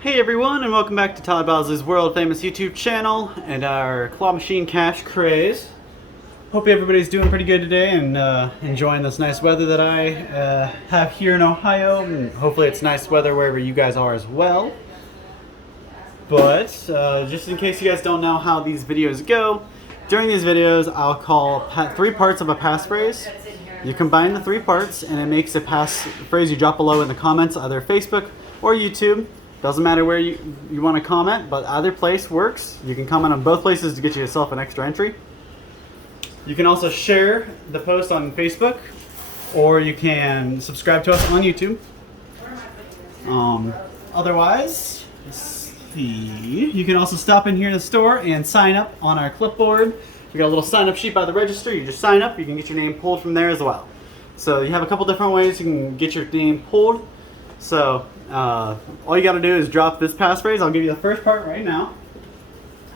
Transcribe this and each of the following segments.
Hey everyone, and welcome back to Todd Bowsley's world famous YouTube channel and our claw machine cache Craze. Hope everybody's doing pretty good today and enjoying this nice weather that I have here in Ohio, and hopefully it's nice weather wherever you guys are as well. But just in case you guys don't know how these videos go, during these videos I'll call three parts of a passphrase. You combine the three parts and it makes a passphrase you drop below in the comments, either Facebook or YouTube. Doesn't matter where you want to comment, but either place works. You can comment on both places to get yourself an extra entry. You can also share the post on Facebook, or you can subscribe to us on YouTube. Otherwise, let's see. You can also stop in here in the store and sign up on our clipboard. We got a little sign-up sheet by the register. You just sign up. You can get your name pulled from there as well. So you have a couple different ways you can get your name pulled. So all you got to do is drop this passphrase. I'll give you the first part right now.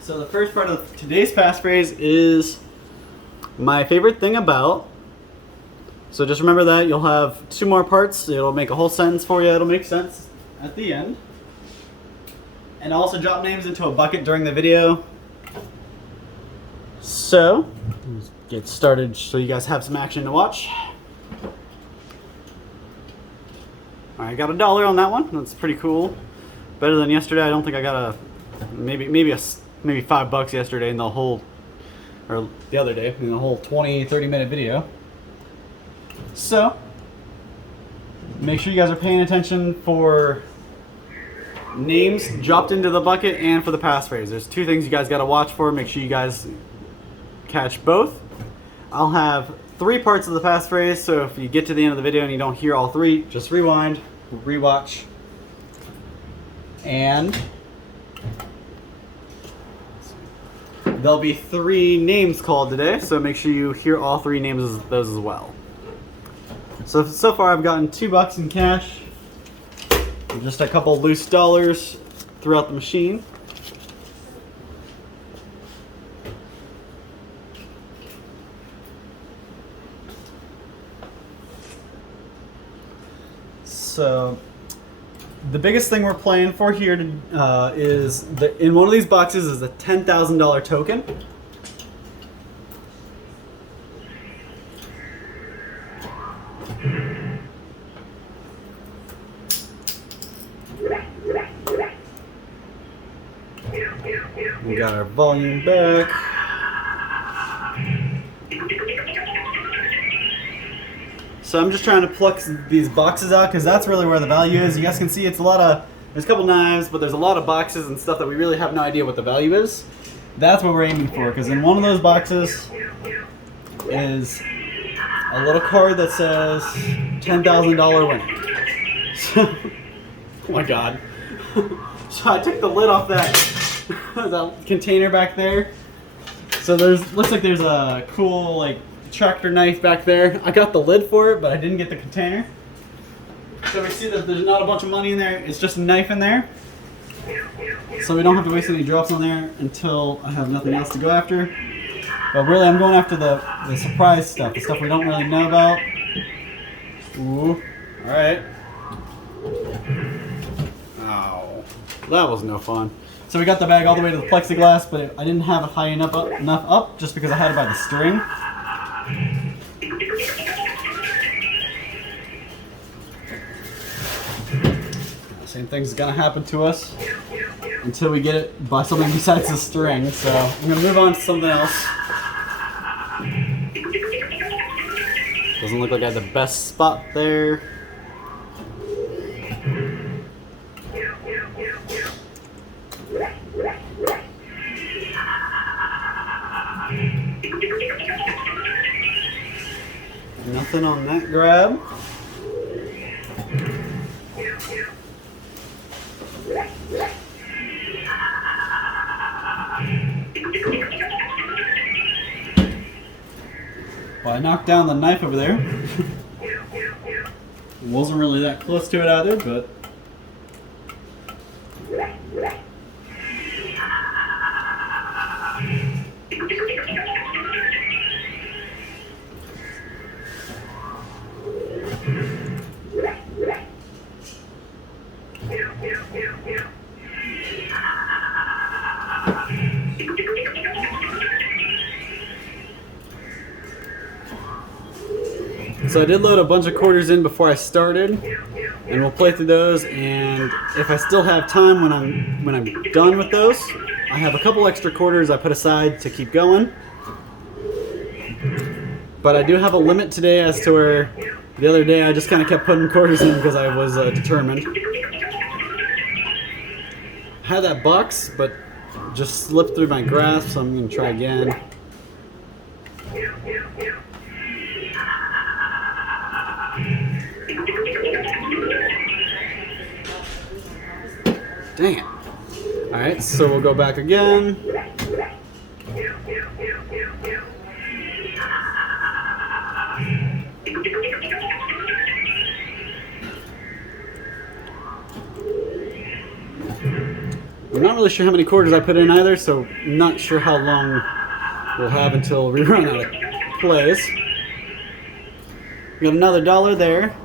So the first part of today's passphrase is my favorite thing about. So just remember that. You'll have two more parts. It'll make a whole sentence for you. It'll make sense at the end. And also drop names into a bucket during the video. So let's get started so you guys have some action to watch. I got $1 on that one. That's pretty cool. Better than yesterday. I don't think I got maybe $5 yesterday in the whole, or the other day in the whole 20-30 minute video. So make sure you guys are paying attention for names dropped into the bucket and for the passphrase. There's two things you guys got to watch for. Make sure you guys catch both. I'll have three parts of the passphrase, so if you get to the end of the video and you don't hear all three, just rewind, rewatch, and there'll be three names called today, so make sure you hear all three names of those as well. So far I've gotten $2 in cash, and just a couple loose dollars throughout the machine. So the biggest thing we're playing for here is in one of these boxes is a $10,000 token. We got our volume back. So I'm just trying to pluck these boxes out because that's really where the value is. You guys can see it's there's a couple knives, but there's a lot of boxes and stuff that we really have no idea what the value is. That's what we're aiming for, because in one of those boxes is a little card that says $10,000 win. So, oh my god. So I took the lid off that container back there. So looks like there's a cool tractor knife back there. I got the lid for it, but I didn't get the container. So we see that there's not a bunch of money in there. It's just a knife in there. So we don't have to waste any drops on there until I have nothing else to go after. But really, I'm going after the surprise stuff, the stuff we don't really know about. Ooh, all right. Ow, that was no fun. So we got the bag all the way to the plexiglass, but I didn't have it high enough up just because I had it by the string. Same thing's gonna happen to us until we get it by something besides the string. So I'm gonna move on to something else. Doesn't look like I had the best spot there. Nothing on that grab. Well, I knocked down the knife over there. Wasn't really that close to it either, but So I did load a bunch of quarters in before I started, and we'll play through those. And if I still have time when I'm done with those, I have a couple extra quarters I put aside to keep going. But I do have a limit today as to where the other day I just kind of kept putting quarters in because I was determined. I had that box, but just slipped through my grasp, so I'm going to try again. Dang it. Alright, so we'll go back again. I'm not really sure how many quarters I put in either, so I'm not sure how long we'll have until we run out of plays. We got another $1 there.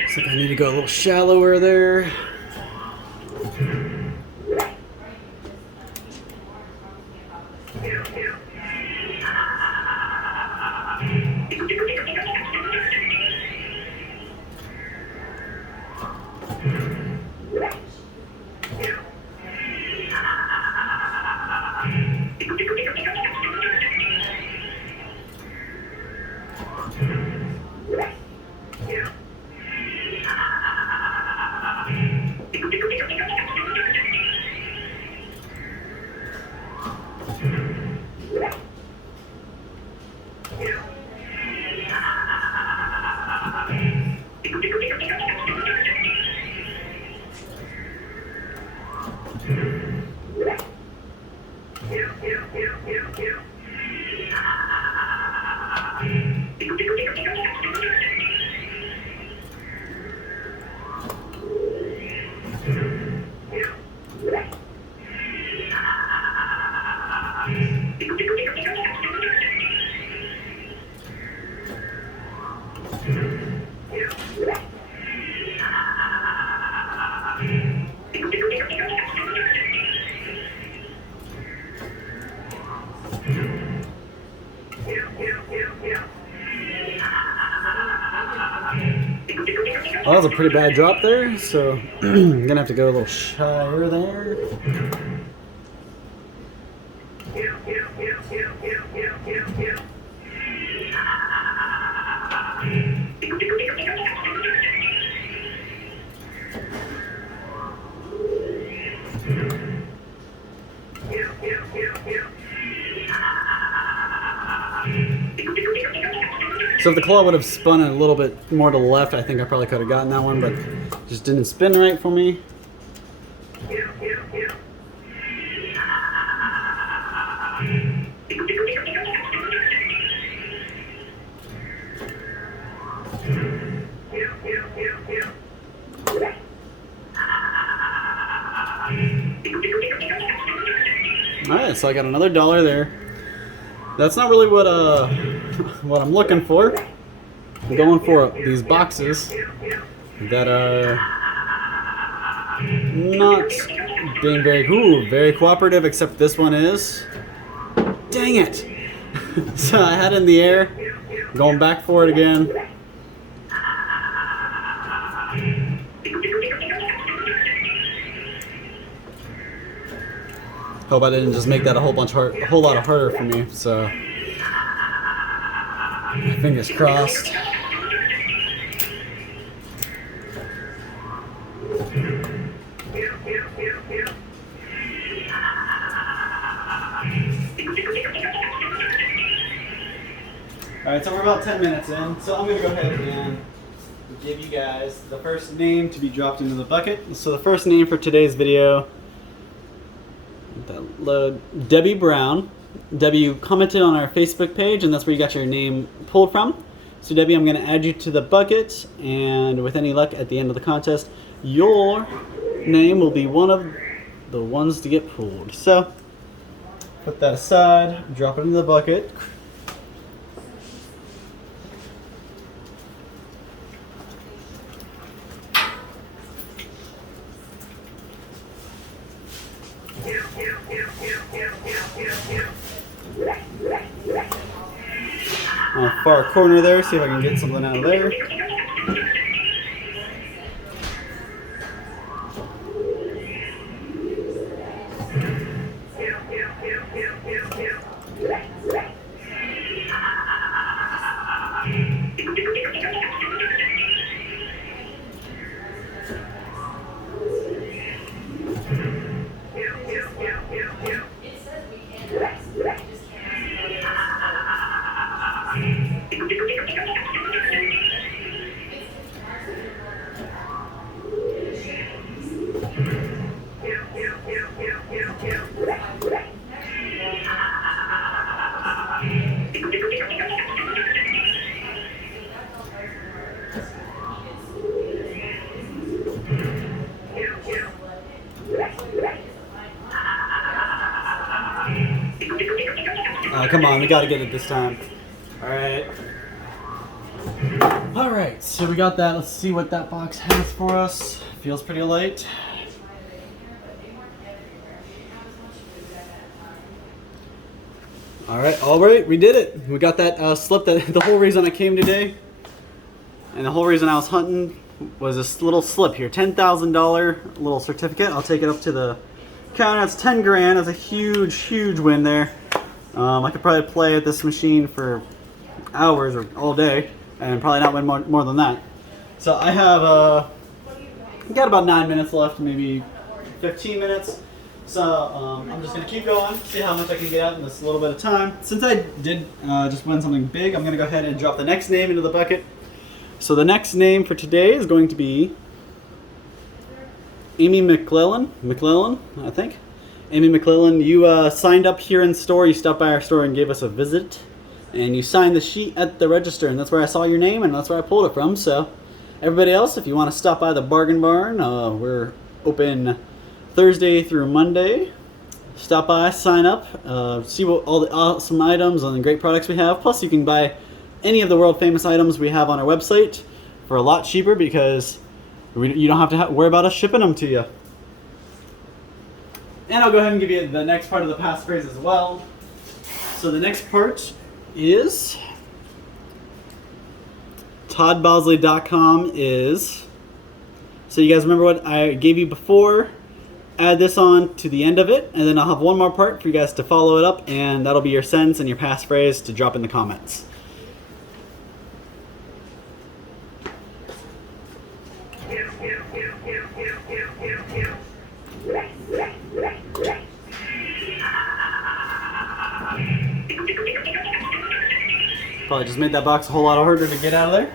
Looks like I need to go a little shallower there. Well, that was a pretty bad drop there, so I'm gonna have to go a little shyer there. So if the claw would have spun a little bit more to the left, I think I probably could have gotten that one, but just didn't spin right for me. Alright, so I got another $1 there. That's not really what what I'm looking for. I'm going for these boxes that are not being very cooperative, except this one is. Dang it! So I had it in the air, going back for it again. Hope I didn't just make that a whole lot harder for me. So, fingers crossed. Alright, so we're about 10 minutes in, so I'm going to go ahead and give you guys the first name to be dropped into the bucket. So the first name for today's video, load, Debbie Brown. Debbie, you commented on our Facebook page, and that's where you got your name pulled from. So Debbie, I'm going to add you to the bucket, and with any luck at the end of the contest, your name will be one of the ones to get pulled. So put that aside, drop it into the bucket. on the far corner there, see if I can get something out of there. Come on, we gotta get it this time. Alright. Alright, so we got that. Let's see what that box has for us. Feels pretty light. Alright, we did it. We got that slip. That the whole reason I came today, and the whole reason I was hunting, was this little slip here. $10,000 little certificate. I'll take it up to the counter. It's 10 grand. That's a huge, huge win there. I could probably play at this machine for hours or all day and probably not win more than that. So I have got about 9 minutes left, maybe 15 minutes. So I'm just going to keep going, see how much I can get out in this little bit of time. Since I did just win something big, I'm going to go ahead and drop the next name into the bucket. So the next name for today is going to be Amy McClellan, I think. Amy McClellan, you signed up here in the store. You stopped by our store and gave us a visit. And you signed the sheet at the register. And that's where I saw your name and that's where I pulled it from. So everybody else, if you want to stop by the Bargain Barn, we're open Thursday through Monday. Stop by, sign up, see what all the awesome items and the great products we have. Plus you can buy any of the world famous items we have on our website for a lot cheaper because you don't have to worry about us shipping them to you. And I'll go ahead and give you the next part of the passphrase as well. So the next part is toddbosley.com is, so you guys remember what I gave you before? Add this on to the end of it, and then I'll have one more part for you guys to follow it up, and that'll be your sentence and your passphrase to drop in the comments. Probably just made that box a whole lot harder to get out of there.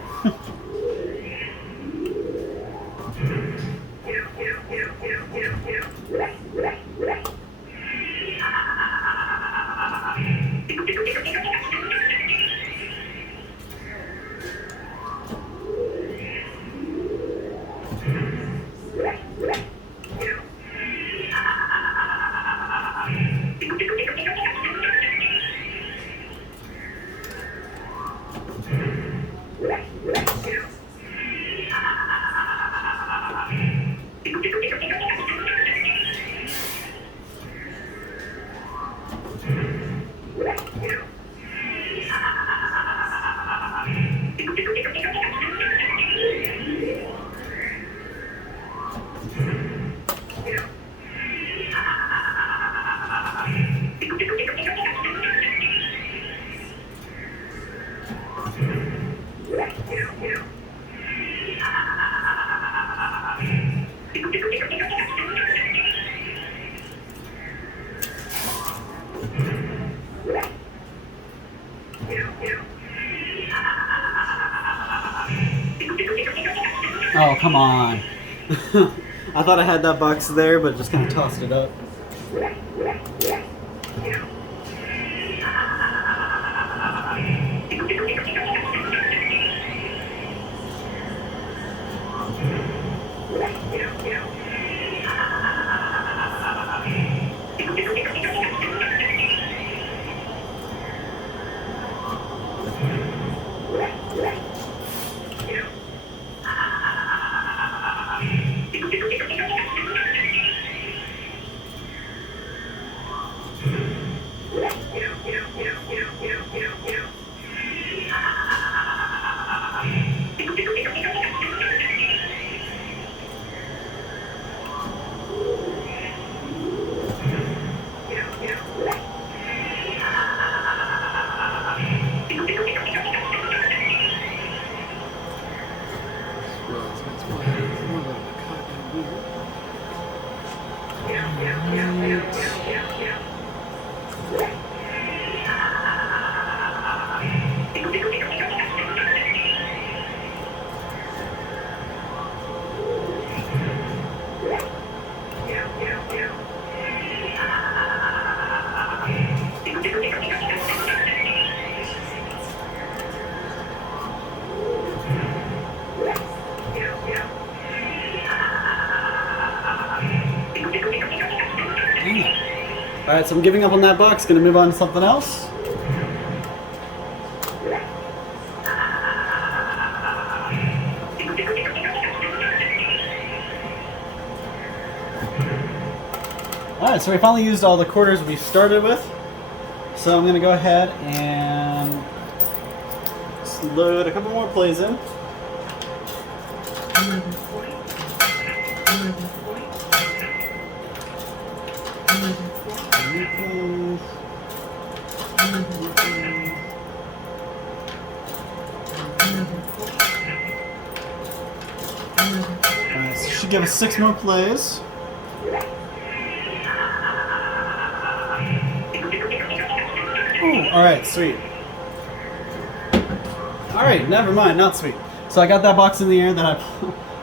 Oh, come on. I thought I had that box there, but just kind of tossed it up. Alright, so I'm giving up on that box, gonna move on to something else. Alright, so we finally used all the quarters we started with. So I'm gonna go ahead and load a couple more plays in. Alright, so should give us 6 more plays. Ooh, alright, sweet. Alright, never mind, not sweet. So I got that box in the air that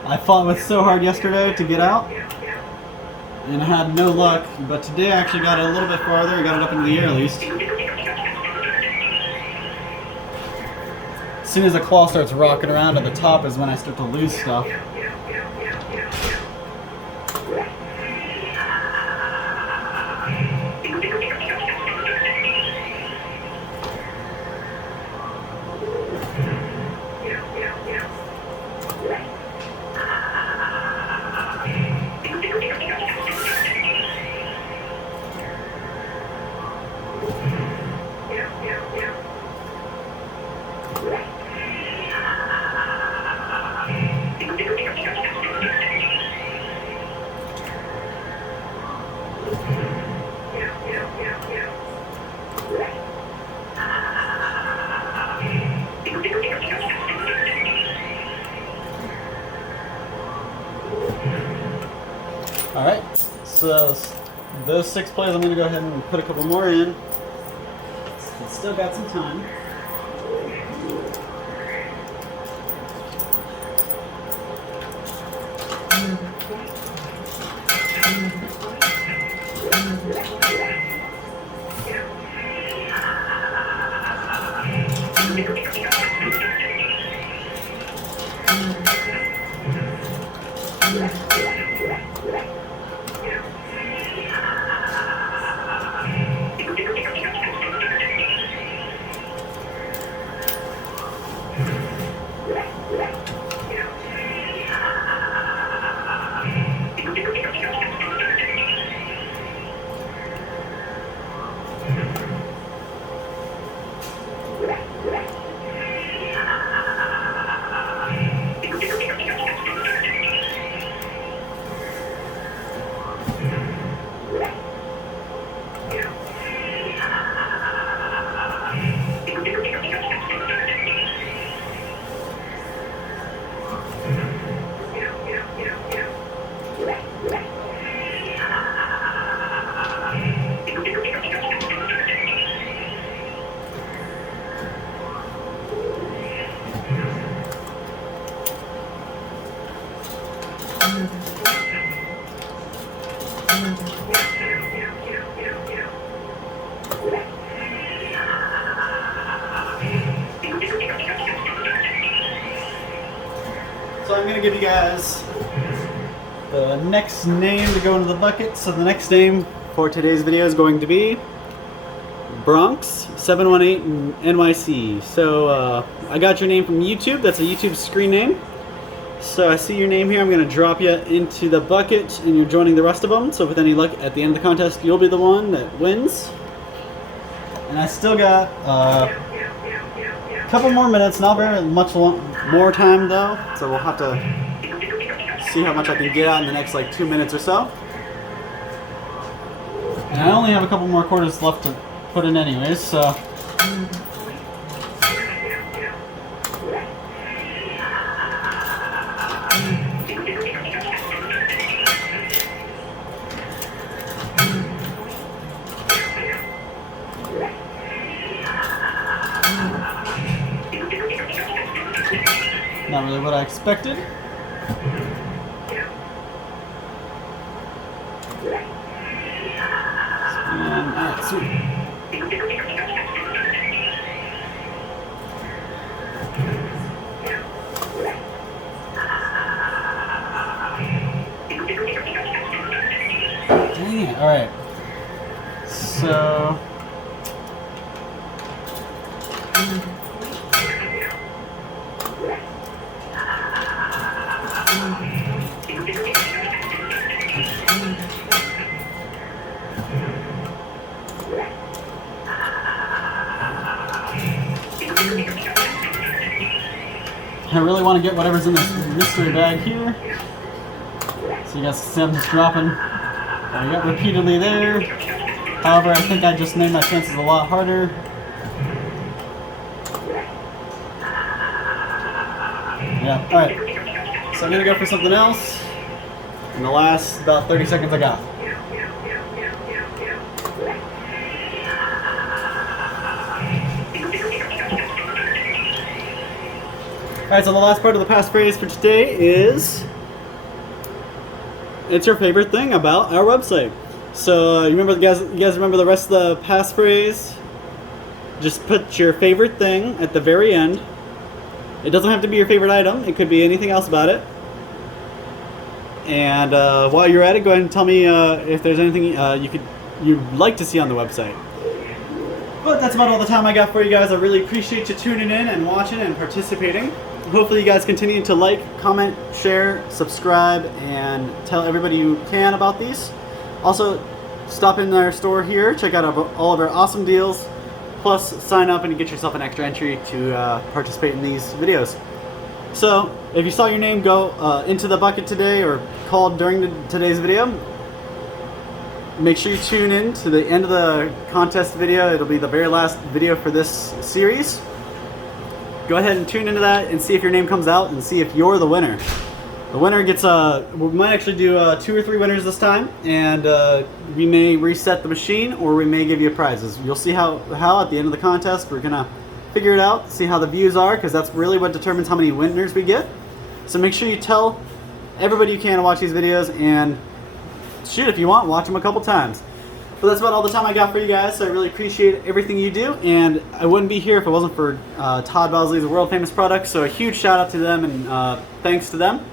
I fought with so hard yesterday to get out. And I had no luck, but today I actually got it a little bit farther. I got it up into the air at least. As soon as the claw starts rocking around at the top is when I start to lose stuff. Alright, so those 6 plays, I'm going to go ahead and put a couple more in. It's still got some time. So I'm going to give you guys the next name to go into the bucket. So the next name for today's video is going to be Bronx 718 NYC. So I got your name from YouTube. That's a YouTube screen name. So I see your name here. I'm going to drop you into the bucket and you're joining the rest of them. So with any luck at the end of the contest, you'll be the one that wins. And I still got a couple more minutes, not very much more time though. So we'll have to see how much I can get out in the next like 2 minutes or so. And I only have a couple more quarters left to put in anyways, so. Not really what I expected. Alright, sweet. Dang it, alright. So... I really want to get whatever's in this mystery bag here. So you guys can see I'm just dropping. I got repeatedly there. However, I think I just made my chances a lot harder. Yeah, alright. So I'm gonna go for something else in the last about 30 seconds I got. Alright, so the last part of the passphrase for today is, it's your favorite thing about our website. So you guys remember the rest of the passphrase? Just put your favorite thing at the very end. It doesn't have to be your favorite item. It could be anything else about it. And while you're at it, go ahead and tell me if there's anything you'd like to see on the website. But that's about all the time I got for you guys. I really appreciate you tuning in and watching and participating. Hopefully you guys continue to like, comment, share, subscribe, and tell everybody you can about these. Also, stop in our store here, check out all of our awesome deals, plus sign up and get yourself an extra entry to participate in these videos. So, if you saw your name go into the bucket today or called during today's video, make sure you tune in to the end of the contest video. It'll be the very last video for this series. Go ahead and tune into that and see if your name comes out and see if you're the winner. The winner gets we might actually do 2 or 3 winners this time, and we may reset the machine or we may give you prizes. You'll see how at the end of the contest we're gonna figure it out, see how the views are, because that's really what determines how many winners we get. So make sure you tell everybody you can to watch these videos, and shoot, if you want, watch them a couple times. But that's about all the time I got for you guys, so I really appreciate everything you do, and I wouldn't be here if it wasn't for Todd Bosley's world famous products, so a huge shout out to them and thanks to them.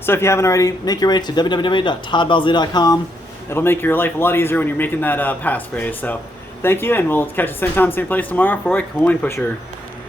So if you haven't already, make your way to www.toddbosley.com. It'll make your life a lot easier when you're making that passphrase. So thank you, and we'll catch you same time, same place tomorrow for a coin pusher.